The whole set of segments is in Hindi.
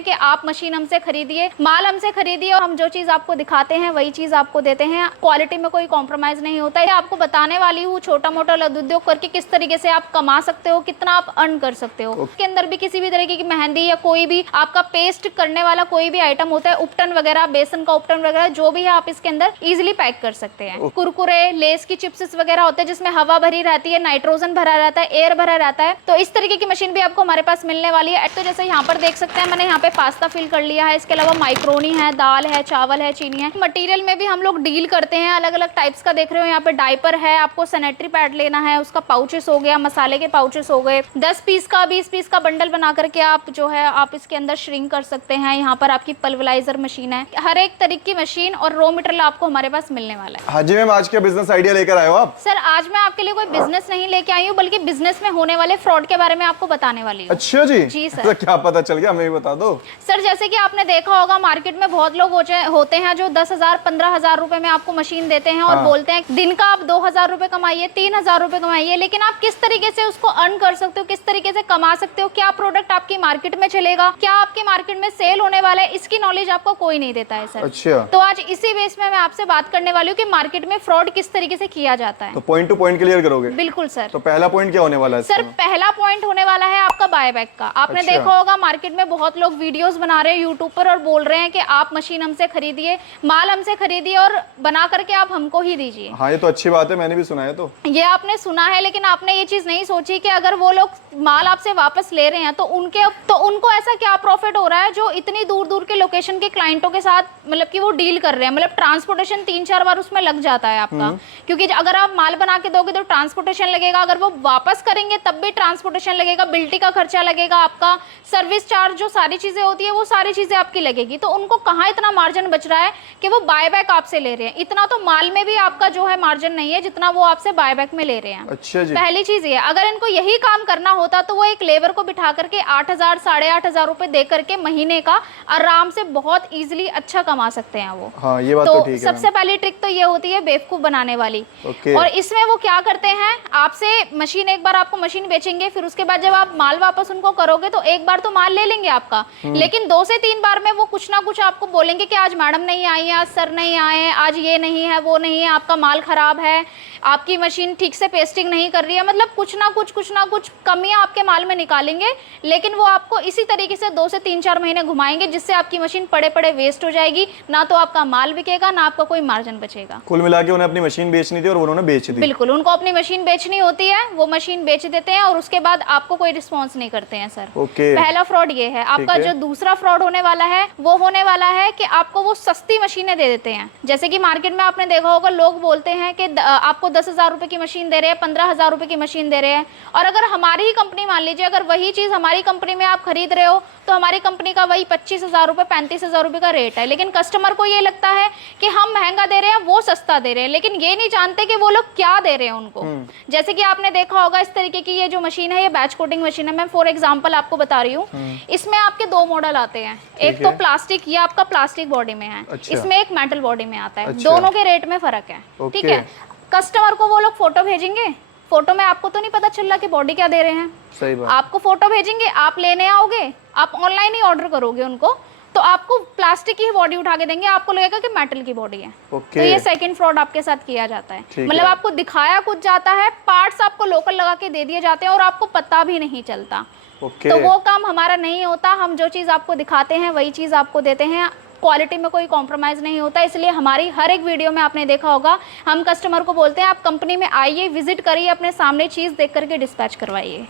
कि आप मशीन हमसे खरीदिए, माल हमसे खरीदिए और हम जो चीज आपको दिखाते हैं वही चीज आपको देते हैं। क्वालिटी में कोई कॉम्प्रोमाइज नहीं होता है। आपको बताने वाली हूँ छोटा मोटा लघु उद्योग करके किस तरीके से आप कमा सकते हो, कितना आप अर्न कर सकते हो। इसके अंदर भी किसी भी तरीके की मेहंदी या कोई भी आपका पेस्ट करने वाला कोई भी आइटम होता है, उपटन वगैरह, बेसन का उपटन वगैरह जो भी है, आप इसके अंदर इजिली पैक कर सकते हैं। कुरकुरे, लेस की चिप्स वगैरह होते हैं जिसमें हवा भरी रहती है, नाइट्रोजन भरा रहता है, एयर भरा रहता है, तो इस तरीके की मशीन भी आपको हमारे पास मिलने वाली है। तो जैसे यहाँ पर देख सकते हैं, मैंने यहाँ पे पास्ता फिल कर लिया है। इसके अलावा माइक्रोनी है, दाल है, चावल है, चीनी है। मटेरियल में भी हम लोग डील करते हैं, अलग अलग टाइप्स का देख रहे हो। यहाँ पे डायपर है, आपको सैनिटरी पैड लेना है, उसका पाउचेस हो गया, मसाले के पाउचेस हो गए। 10 पीस का 20 पीस का बंडल बना करके आप जो है आप इसके अंदर श्रिंक कर सकते हैं। यहाँ पर आपकी पल्वराइजर मशीन है। हर एक तरीके की मशीन और रॉ मटेरियल आपको हमारे पास मिलने वाला है। हाँ जी मैम, आज क्या बिजनेस आइडिया लेकर आए हो आप? सर आज मैं आपके लिए कोई बिजनेस नहीं लेके आई हूँ, बल्कि बिजनेस में होने वाले फ्रॉड के बारे में आपको बताने वाली हूँ। अच्छा जी। जी सर। तो क्या पता चल गया, हमें भी बता दो। सर जैसे कि आपने देखा होगा, मार्केट में बहुत लोग होते हैं जो 10,000 15,000 रुपए में आपको मशीन देते हैं और बोलते हैं दिन का आप 2,000 रुपए कमाइए, 3,000 रुपए कमाइए। लेकिन आप किस तरीके से उसको अर्न कर सकते हो, किस तरीके से कमा सकते हो, क्या प्रोडक्ट आपकी मार्केट में चलेगा, क्या आपकी मार्केट में सेल होने वाला है, इसकी नॉलेज आपको कोई नहीं देता है सर। अच्छा। तो आज इसी बेस में मैं आपसे बात करने वाली हूँ कि मार्केट में फ्रॉड किस तरीके से किया जाता है। तो पॉइंट टू पॉइंट क्लियर करोगे? बिल्कुल सर। तो पहला पॉइंट क्या होने वाला है सर? पहला पॉइंट होने वाला है आपका बायबैक का। आपने देखा होगा मार्केट में बहुत लोग वीडियोस बना रहे हैं यूट्यूब पर और बोल रहे हैं कि आप मशीन हमसे खरीदिए, माल हमसे खरीदिए और बना करके आप हमको ही दीजिए। हाँ ये तो अच्छी बात है, मैंने भी सुना है। तो ये आपने सुना है, लेकिन आपने ये चीज नहीं सोची कि अगर वो लोग माल आपसे वापस ले रहे हैं तो उनको ऐसा क्या प्रॉफिट हो रहा है जो इतनी दूर दूर के लोकेशन के क्लाइंटों के साथ मतलब कि वो डील कर रहे हैं। मतलब ट्रांसपोर्टेशन 3-4 बार उसमें लग जाता है आपका, क्योंकि अगर आप माल बना के दोगे तो ट्रांसपोर्टेशन लगेगा, अगर वो वापस करेंगे तब भी ट्रांसपोर्टेशन लगेगा, बिल्टी का खर्चा लगेगा, आपका सर्विस चार्ज, जो सारी चीजें होती है वो सारी चीजें आपकी लगेगी। तो उनको कहाँ इतना मार्जिन बच रहा है कि वो बायबैक आपसे ले रहे हैं। इतना तो माल में भी आपका जो है मार्जिन नहीं है जितना वो आपसे बायबैक में ले रहे हैं। अच्छा जी। पहली चीज ये, अगर इनको यही काम करना होता तो वो एक लेबर को बिठा करके 8,000 8,500 रुपए दे करके महीने का आराम से बहुत इजीली अच्छा कमा सकते हैं वो। हाँ ये बात तो ठीक है। सबसे पहली ट्रिक तो ये होती है बेवकूफ बनाने वाली। और इसमें वो क्या करते हैं, आपसे मशीन, एक बार आपको मशीन बेचेंगे, फिर उसके बाद जब आप माल वापस उनको करोगे तो एक बार तो माल ले लेंगे आपका, लेकिन 2 से 3 बार में वो कुछ ना कुछ आपको बोलेंगे कि आज मैडम नहीं आई है, आज सर नहीं आए, आज ये नहीं है, वो नहीं है, आपका माल खराब है, आपकी मशीन ठीक से पेस्टिंग नहीं कर रही है। मतलब कुछ ना कुछ कमियां आपके माल में निकालेंगे, लेकिन वो आपको इसी तरीके से 2 से 3-4 महीने घुमाएंगे, जिससे आपकी मशीन पड़े पड़े वेस्ट हो जाएगी। ना तो आपका माल बिकेगा, ना आपका कोई मार्जिन बचेगा। कुल मिला के उन्हें अपनी मशीन बेचनी थी और उन्होंने बेच दी। बिल्कुल, उनको अपनी मशीन बेचनी होती है, वो मशीन बेच देते हैं और उसके बाद आपको कोई रिस्पॉन्स नहीं करते हैं सर। पहला फ्रॉड ये है। आपका जो दूसरा फ्रॉड होने वाला है वो होने वाला है कि आपको वो सस्ती मशीनें दे देते हैं। जैसे कि मार्केट में आपने देखा होगा, लोग बोलते हैं कि आपको 10,000 रुपए की मशीन दे रहे हैं, 15,000 रुपए की मशीन दे रहे हैं, और अगर हमारी ही कंपनी, मान लीजिए अगर वही चीज हमारी कंपनी में आप खरीद रहे हो तो हमारी कंपनी का वही 25,000 रुपए 35,000 रुपए का रेट है, लेकिन कस्टमर को ये लगता है कि हम महंगा दे रहे हैं, वो सस्ता दे रहे हैं, लेकिन ये नहीं जानते कि वो लोग क्या दे रहे हैं उनको। जैसे कि आपने देखा होगा इस तरीके की ये जो मशीन है, ये बैच कोटिंग मशीन है। मैं फॉर एग्जांपल आपको बता रही हूँ, इसमें आपके 2 मॉडल आते हैं। एक तो प्लास्टिक, ये आपका प्लास्टिक बॉडी में है। इसमें एक मेटल बॉडी में आता है। दोनों के रेट में फर्क है। ठीक है, कस्टमर को वो लोग फोटो भेजेंगे, फोटो में आपको तो नहीं पता चल रहा कि बॉडी क्या दे रहे हैं। सही बात। आपको फोटो भेजेंगे, आप लेने आओगे, आप ऑनलाइन ही ऑर्डर करोगे उनको, तो आपको प्लास्टिक की बॉडी उठा के देंगे, आपको लगेगा कि मेटल की बॉडी है। तो ये सेकंड फ्रॉड आपके साथ किया जाता है। मतलब आपको दिखाया कुछ जाता है, पार्ट्स आपको लोकल लगा के दे दिए जाते हैं और आपको पता भी नहीं चलता। तो वो काम हमारा नहीं होता। हम जो चीज़ आपको दिखाते हैं वही चीज़ आपको देते हैं। क्वालिटी में कोई कॉम्प्रोमाइज़ नहीं होता, इसलिए हमारी हर एक वीडियो में आपने देखा होगा, हम कस्टमर को बोलते हैं आप कंपनी में आइए, विजिट करिए, अपने सामने चीज़ देख करके डिस्पैच करवाइए।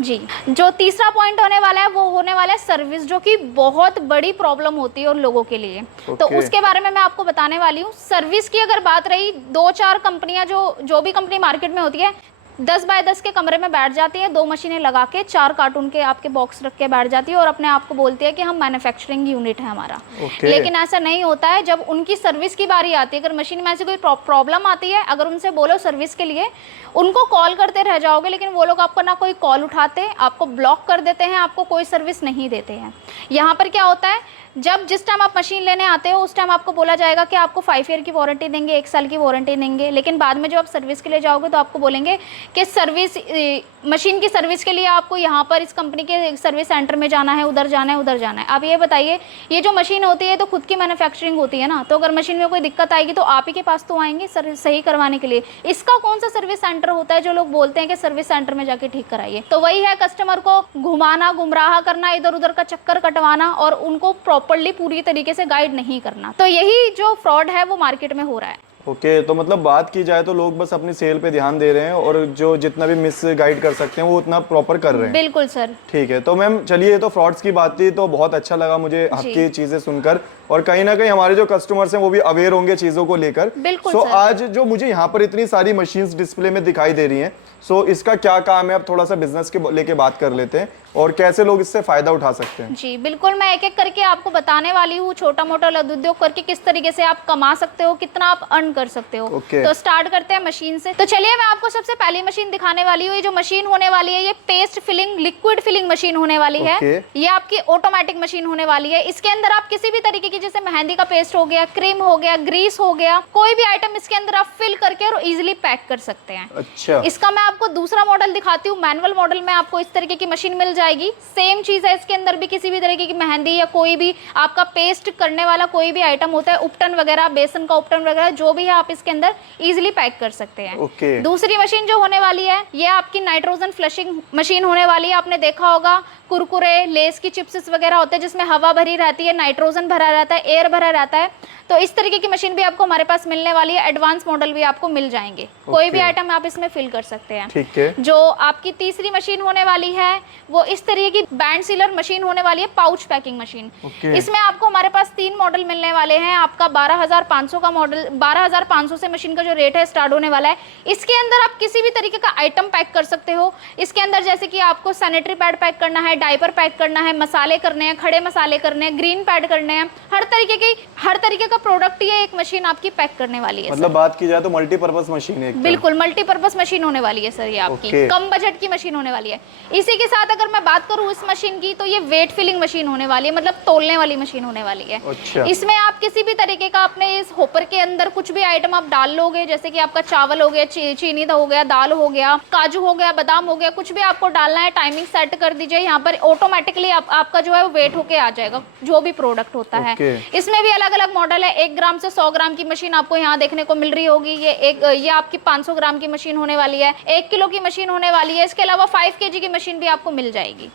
जी। जो तीसरा पॉइंट होने वाला है वो होने वाला है सर्विस, जो कि बहुत बड़ी प्रॉब्लम होती है उन लोगों के लिए। तो उसके बारे में मैं आपको बताने वाली हूँ। सर्विस की अगर बात रही, 2-4 कंपनियाँ जो भी कंपनी मार्केट में होती है, 10 बाय 10 के कमरे में बैठ जाती है, 2 मशीनें लगा के 4 कार्टून के आपके बॉक्स रख के बैठ जाती है और अपने आप को बोलती है कि हम मैन्युफैक्चरिंग यूनिट है हमारा। लेकिन ऐसा नहीं होता है। जब उनकी सर्विस की बारी आती है, अगर मशीन में ऐसी कोई प्रॉब्लम आती है, अगर उनसे बोलो सर्विस के लिए, उनको कॉल करते रह जाओगे, लेकिन वो लोग आपको ना कोई कॉल उठाते, आपको ब्लॉक कर देते हैं, आपको कोई सर्विस नहीं देते हैं। यहाँ पर क्या होता है, जिस टाइम आप मशीन लेने आते हो उस टाइम आपको बोला जाएगा कि आपको 5 ईयर की वारंटी देंगे, 1 साल की वारंटी देंगे, लेकिन बाद में जब आप सर्विस के लिए जाओगे तो आपको बोलेंगे कि सर्विस, मशीन की सर्विस के लिए आपको यहाँ पर इस कंपनी के सर्विस सेंटर में जाना है, उधर जाना है, उधर जाना है। आप ये बताइए, ये जो मशीन होती है तो खुद की मैन्युफैक्चरिंग होती है ना, तो अगर मशीन में कोई दिक्कत आएगी तो आप ही के पास तो आएंगे सर्विस सही करवाने के लिए। इसका कौन सा सर्विस सेंटर होता है जो लोग बोलते हैं कि सर्विस सेंटर में जाके ठीक कराइए? तो वही है, कस्टमर को घुमाना, गुमराह करना, इधर उधर का चक्कर कटवाना और उनको प्रॉपर्ली पूरी तरीके से गाइड नहीं करना। तो यही जो फ्रॉड है वो मार्केट में हो रहा है। ओके तो मतलब बात की जाए तो लोग बस अपनी सेल पे ध्यान दे रहे हैं और जो जितना भी मिस गाइड कर सकते हैं वो उतना प्रॉपर कर रहे हैं। बिल्कुल सर। ठीक है, तो मैम चलिए, ये तो फ्रॉड्स की बात थी, तो बहुत अच्छा लगा मुझे आपकी चीजें सुनकर, और कहीं ना कहीं हमारे जो कस्टमर्स हैं वो भी अवेयर होंगे चीजों को लेकर। बिल्कुल सो सर। आज जो मुझे यहाँ पर इतनी सारी मशीन्स डिस्प्ले में दिखाई दे रही हैं, सो इसका क्या काम है? अब थोड़ा सा बिजनेस के लेके बात कर लेते हैं और कैसे लोग इससे फायदा उठा सकते हैं। जी बिल्कुल, मैं एक एक करके आपको बताने वाली हूँ, छोटा मोटा लघु उद्योग करके किस तरीके से आप कमा सकते हो, कितना आप अर्न कर सकते हो। तो स्टार्ट करते हैं मशीन से। तो चलिए मैं आपको सबसे पहली मशीन दिखाने वाली हूँ। ये जो मशीन होने वाली है ये paste filling, liquid filling machine होने वाली है। ये आपकी ऑटोमेटिक मशीन होने वाली है। इसके अंदर आप किसी भी तरीके की, जैसे मेहंदी का पेस्ट हो गया, क्रीम हो गया, ग्रीस हो गया, कोई भी आइटम इसके अंदर आप फिल करके और इजिली पैक कर सकते हैं। अच्छा। इसका मैं आपको दूसरा मॉडल दिखाती हूँ। मैनुअल मॉडल में आपको इस तरीके की मशीन मिल जाएगी। सेम चीज है, इसके अंदर भी किसी भी तरीके की मेहंदी या कोई भी आपका पेस्ट करने वाला कोई भी आइटम होता है, उपटन वगैरह, बेसन का उपटन वगैरह जो भी है, आप इसके अंदर इजिली पैक कर सकते हैं। दूसरी मशीन जो होने वाली है ये आपकी नाइट्रोजन फ्लशिंग मशीन होने वाली है। आपने देखा होगा कुरकुरे, लेस की चिप्स वगैरह होते हैं जिसमें हवा भरी रहती है, नाइट्रोजन भरा रहता है, एयर भरा रहता है। तो इस तरीके की मशीन भी आपको हमारे पास मिलने वाली है। एडवांस मॉडल भी आपको मिल जाएंगे। कोई भी आइटम आप इसमें फिल कर सकते हैं। ठीक है। जो आपकी तीसरी मशीन होने वाली है वो इस तरीके की बैंड सीलर मशीन होने वाली है, पाउच पैकिंग मशीन। इसमें आपको हमारे पास 3 मॉडल मिलने वाले हैं। आपका 12,500 का मॉडल, 12,500 से मशीन का जो रेट है स्टार्ट होने वाला है। इसके अंदर आप किसी भी तरीके का आइटम पैक कर सकते हो। इसके अंदर जैसे कि आपको सैनिटरी पैड पैक करना है, डायपर पैक करना है, मसाले करने हैं, खड़े मसाले करने हैं, ग्रीन पैड करने हैं, हर तरीके का प्रोडक्ट ये एक मशीन आपकी पैक करने वाली है। मतलब बात की जाए तो मल्टीपर्पज मशीन है। बिल्कुल मल्टीपर्पज मशीन होने वाली है सर, ये आपकी कम बजट की मशीन होने वाली है। इसी के साथ अगर मैं बात करूं इस मशीन की, तो ये वेट फिलिंग मशीन होने वाली है, मतलब तोलने वाली मशीन होने वाली है। अच्छा। इसमें आप किसी भी तरीके का अपने इस होपर के अंदर कुछ भी आइटम आप डाल लोगे, जैसे कि आपका चावल हो गया, चीनी हो गया, दाल हो गया, काजू हो गया, बादाम हो गया, कुछ भी आपको डालना है, टाइमिंग सेट कर दीजिए। यहाँ पर ऑटोमेटिकली आपका जो है वो वेट होके आ जाएगा जो भी प्रोडक्ट होता है। इसमें भी अलग अलग मॉडल है। 1 ग्राम से 100 ग्राम की मशीन आपको यहाँ देखने को मिल रही होगी। ये आपकी 500 ग्राम की मशीन होने वाली है, 1 किलो की मशीन होने वाली है। इसके अलावा 5 kg की मशीन भी आपको मिल जाएगी।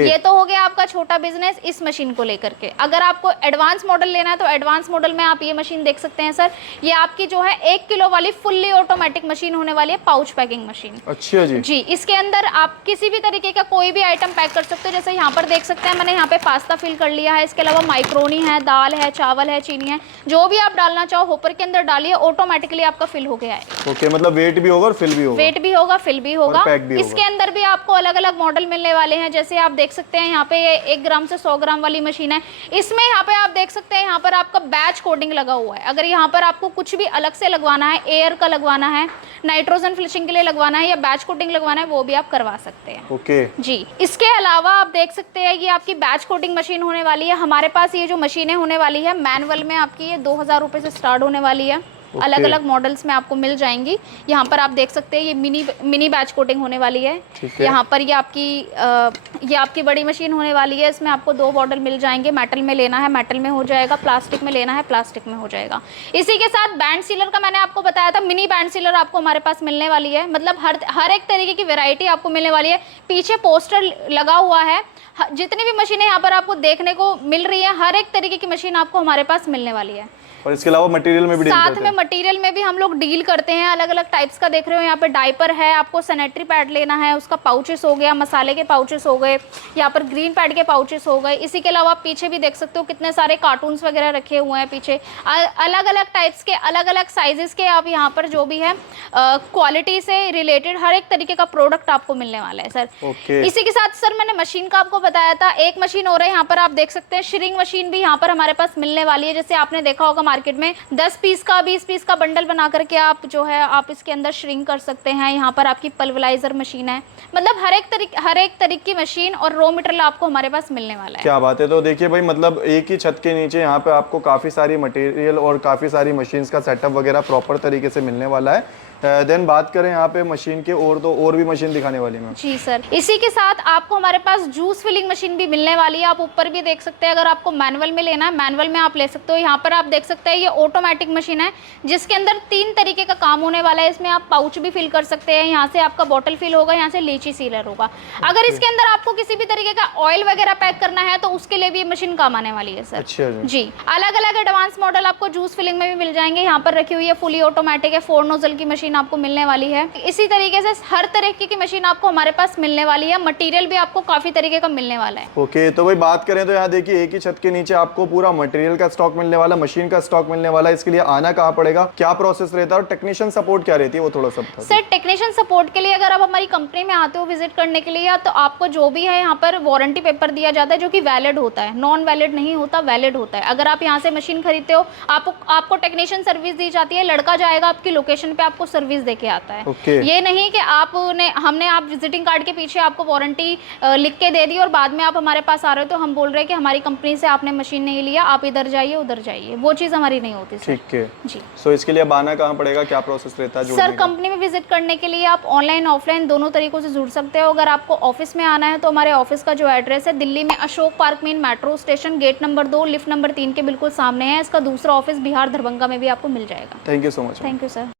ये तो हो गया आपका छोटा बिजनेस इस मशीन को लेकर के। अगर आपको एडवांस मॉडल लेना है तो एडवांस मॉडल में आप ये मशीन देख सकते हैं सर। ये आपकी जो है 1 किलो वाली फुल्ली ऑटोमेटिक मशीन होने वाली है, पाउच पैकिंग मशीन। अच्छा जी। इसके अंदर आप किसी भी तरीके का कोई भी आइटम पैक कर सकते हो। जैसे यहाँ पर देख सकते हैं, मैंने यहाँ पे पास्ता फिल कर लिया है। इसके अलावा माइक्रोनी है, दाल है, चावल है, चीनी है, जो भी आप डालना चाहो होपर के अंदर डालिए, ऑटोमेटिकली आपका फिल हो गया है। ओके, मतलब वेट भी होगा और फिल भी होगा। वेट भी होगा, फिल भी होगा। इसके अंदर भी आपको अलग अलग मॉडल मिलने वाले हैं। जैसे आप देख सकते हैं यहाँ पे ये 1 ग्राम से 100 ग्राम वाली मशीन है। इसमें यहाँ पे आप देख सकते हैं, यहाँ पर आपका बैच कोडिंग लगा हुआ है। अगर यहाँ पर आपको कुछ भी अलग से लगवाना है, एयर का लगवाना है, नाइट्रोजन फिनिशिंग के लिए लगवाना है या बैच कोडिंग लगवाना है, वो भी आप करवा सकते हैं। ओके जी। इसके अलावा आप देख सकते हैं ये आपकी बैच कोडिंग मशीन होने वाली है। हमारे पास ये जो मशीनें होने वाली है मैनुअल में आपकी ये 2000 रुपये से स्टार्ट होने वाली है। अलग अलग मॉडल्स में आपको मिल जाएंगी। यहाँ पर आप देख सकते हैं ये मिनी बैच कोटिंग होने वाली है। यहाँ पर ये आपकी बड़ी मशीन होने वाली है। इसमें आपको 2 मॉडल मिल जाएंगे। मेटल में लेना है मेटल में हो जाएगा, प्लास्टिक में लेना है प्लास्टिक में हो जाएगा। इसी के साथ बैंड सीलर का मैंने आपको बताया था, मिनी बैंड सीलर आपको हमारे पास मिलने वाली है। मतलब हर एक तरीके की वेराइटी आपको मिलने वाली है। पीछे पोस्टर लगा हुआ है। जितनी भी मशीनें यहाँ पर आपको देखने को मिल रही है, हर एक तरीके की मशीन आपको हमारे पास मिलने वाली है। और इसके अलावा मटेरियल में भी डील करते हैं। साथ में मटेरियल में भी हम लोग डील करते हैं। अलग अलग टाइप्स का देख रहे हो, यहाँ पे डायपर है, आपको सैनिटरी पैड लेना है उसका पाउचेस हो गया, मसाले के पाउचेस हो गए, यहाँ पर ग्रीन पैड के पाउचेस हो गए। इसी के अलावा आप पीछे भी देख सकते हो कितने सारे कार्टून्स वगैरह रखे हुए हैं पीछे। अलग अलग टाइप्स के, अलग अलग साइजेस के आप यहाँ पर जो भी है क्वालिटी से रिलेटेड हर एक तरीके का प्रोडक्ट आपको मिलने वाला है सर। इसी के साथ सर मैंने मशीन का आपको बताया था, एक मशीन और है यहाँ पर आप देख सकते हैं, श्रिंक मशीन भी यहाँ पर हमारे पास मिलने वाली है। जैसे आपने देखा होगा मार्केट में 10 पीस का 20 पीस का बंडल बना करके आप जो है आप इसके अंदर श्रिंक कर सकते हैं। यहाँ पर आपकी पल्वराइजर मशीन है। मतलब हर एक तरीके की मशीन और रॉ मटेरियल आपको हमारे पास मिलने वाला है। क्या बात है। तो देखिए भाई, मतलब एक ही छत के नीचे यहाँ पे आपको काफी सारी मटेरियल और काफी सारी मशीन्स का सेटअप वगैरह प्रॉपर तरीके से मिलने वाला है। देन बात करें यहाँ पे मशीन के, और तो और भी मशीन दिखाने वाली है। जी सर, इसी के साथ आपको हमारे पास जूस फिलिंग मशीन भी मिलने वाली है। आप ऊपर भी देख सकते हैं, अगर आपको मैनुअल में लेना है मैनुअल में आप ले सकते हो। यहाँ पर आप देख सकते हैं ये ऑटोमेटिक मशीन है जिसके अंदर 3 तरीके का काम होने वाला है। इसमें आप पाउच भी फिल कर सकते हैं, यहाँ से आपका बॉटल फिल होगा, यहाँ से लीची सीलर होगा। अगर इसके अंदर आपको किसी भी तरीके का ऑयल वगैरह पैक करना है तो उसके लिए भी मशीन काम आने वाली है सर। अच्छा जी, अलग अलग एडवांस मॉडल आपको जूस फिलिंग में भी मिल जाएंगे। यहाँ पर रखी हुई है फुली ऑटोमेटिक है, 4 नोजल की मशीन आपको मिलने वाली है। इसी तरीके से हर तरीके की मशीन आपको हमारे पास मिलने वाली है। मटेरियल भी आपको काफी तरीके का मिलने वाला है। ओके, तो भाई बात करें तो यहाँ देखिए एक ही छत के नीचे आपको पूरा मटेरियल का स्टॉक मिलने वाला, मशीन का स्टॉक मिलने वाला है। इसके लिए आना कहाँ पड़ेगा, क्या प्रोसेस रहता है और टेक्नीशियन सपोर्ट क्या रहती है, वो थोड़ा सा बता दो। सर टेक्नीशियन सपोर्ट के लिए अगर आप हमारी कंपनी में आते हो विजिट करने के लिए, तो आपको जो भी है यहाँ पर वारंटी पेपर दिया जाता है जो कि वैलिड होता है, नॉन वैलिड नहीं होता, वैलिड होता है। अगर आप यहाँ से मशीन खरीदते हो आपको टेक्नीशियन सर्विस दी जाती है, लड़का जाएगा आपकी लोकेशन पे आपको सर्विस दे के आता है। ये नहीं कि हमने आप विजिटिंग कार्ड के पीछे आपको वारंटी लिख के दे दी और बाद में आप हमारे पास आ रहे हो तो हम बोल रहे हैं कि हमारी कंपनी से आपने मशीन नहीं लिया, आप इधर जाइए उधर जाइए, वो चीज़ हमारी नहीं होती। ठीक है जी। सो इसके लिए अब आना कहाँ पड़ेगा, क्या प्रोसेस रहता है? सर कंपनी में विजिट करने के लिए आप ऑनलाइन ऑफलाइन दोनों तरीकों से जुड़ सकते हो। अगर आपको ऑफिस में आना है तो हमारे ऑफिस का जो एड्रेस है दिल्ली में Ashok park main metro station gate number 2 lift number 3 के बिल्कुल सामने है। इसका दूसरा ऑफिस बिहार दरभंगा में भी आपको मिल जाएगा। Thank you so much. Thank you sir.